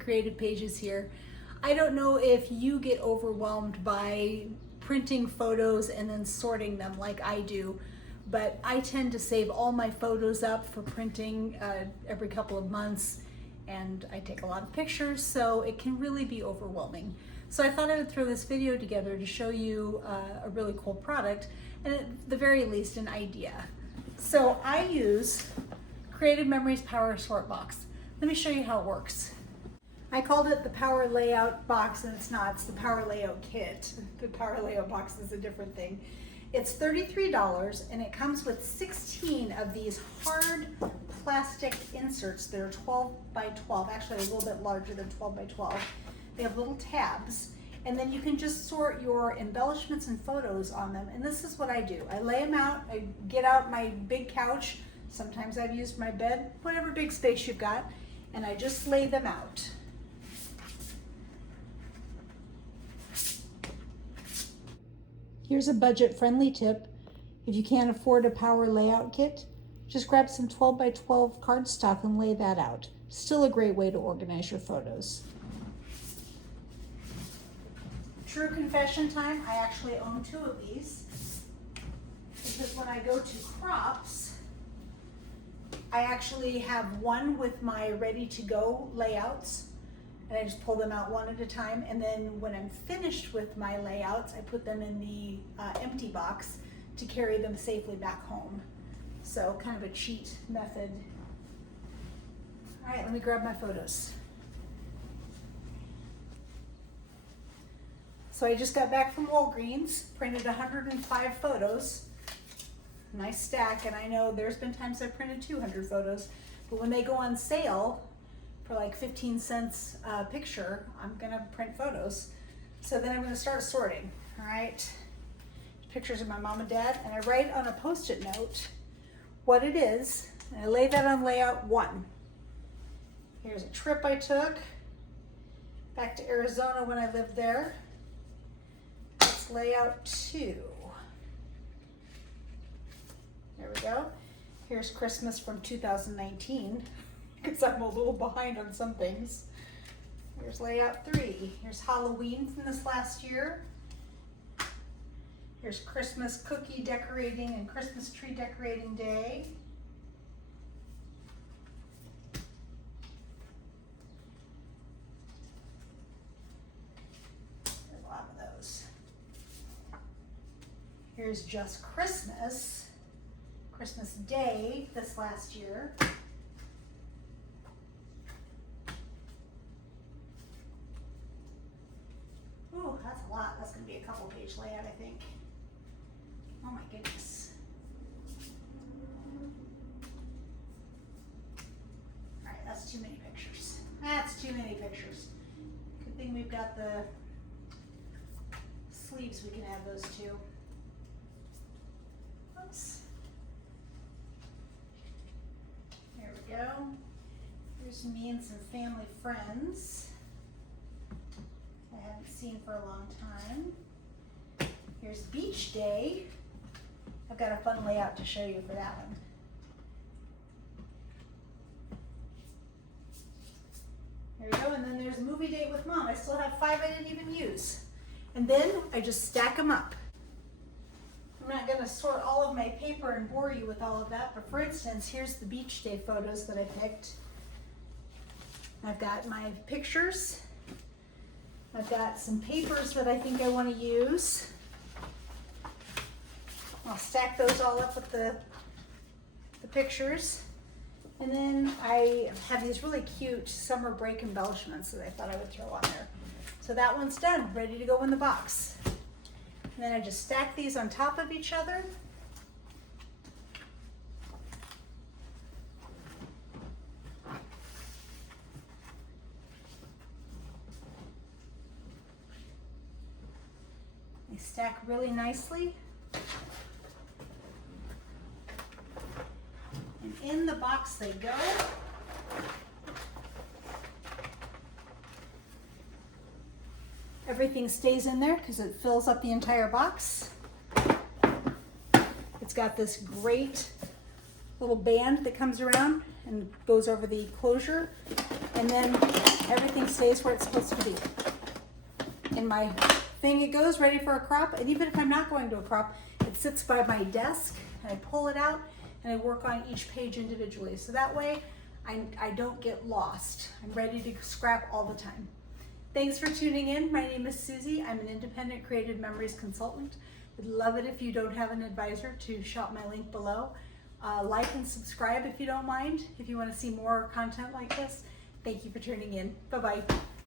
creative pages here. I don't know if you get overwhelmed by printing photos and then sorting them like I do, but I tend to save all my photos up for printing every couple of months, and I take a lot of pictures, so it can really be overwhelming. So I thought I would throw this video together to show you a really cool product, and at the very least an idea. So I use Creative Memories Power Sort Box. Let me show you how it works. I called it the Power Layout Box, and it's not, it's the Power Layout Kit. The Power Layout Box is a different thing. It's $33, and it comes with 16 of these hard plastic inserts that are 12 by 12, actually a little bit larger than 12 by 12. They have little tabs, and then you can just sort your embellishments and photos on them. And this is what I do. I lay them out, I get out my big couch, sometimes I've used my bed, whatever big space you've got, and I just lay them out. Here's a budget-friendly tip. If you can't afford a power layout kit, just grab some 12 by 12 cardstock and lay that out. Still a great way to organize your photos. True confession time, I actually own 2 of these, because when I go to crops, I actually have one with my ready-to-go layouts, and I just pull them out one at a time, and then when I'm finished with my layouts, I put them in the empty box to carry them safely back home. So kind of a cheat method. All right, let me grab my photos. So I just got back from Walgreens, printed 105 photos. Nice stack, and I know there's been times I've printed 200 photos, but when they go on sale for like 15 cents a picture, I'm gonna print photos. So then I'm gonna start sorting, all right? Pictures of my mom and dad, and I write on a Post-it note what it is, and I lay that on layout 1. Here's a trip I took back to Arizona when I lived there. That's layout 2. There we go. Here's Christmas from 2019, because I'm a little behind on some things. Here's layout 3. Here's Halloween from this last year. Here's Christmas cookie decorating and Christmas tree decorating day. There's a lot of those. Here's just Christmas Day this last year. Ooh, that's a lot. That's going to be a couple page layout, I think. Oh my goodness. All right, that's too many pictures. That's too many pictures. Good thing we've got the sleeves. We can add those to. Oops. There we go. Here's me and some family friends I haven't seen for a long time. Here's beach day. I've got a fun layout to show you for that one. There we go, and then there's movie date with mom. I still have 5 I didn't even use. And then I just stack them up. I'm not gonna sort all of my paper and bore you with all of that, but for instance, here's the beach day photos that I picked. I've got my pictures. I've got some papers that I think I want to use. I'll stack those all up with the pictures. And then I have these really cute summer break embellishments that I thought I would throw on there. So that one's done, ready to go in the box. And then I just stack these on top of each other. They stack really nicely. And in the box they go. Everything stays in there because it fills up the entire box. It's got this great little band that comes around and goes over the closure. and then everything stays where it's supposed to be. In my thing it goes, ready for a crop, and even if I'm not going to a crop, it sits by my desk, and I pull it out, and I work on each page individually. So that way, I don't get lost. I'm ready to scrap all the time. Thanks for tuning in. My name is Susie. I'm an independent creative memories consultant. Would love it if you don't have an advisor to shop my link below. Like and subscribe if you don't mind, if you want to see more content like this. Thank you for tuning in. Bye-bye.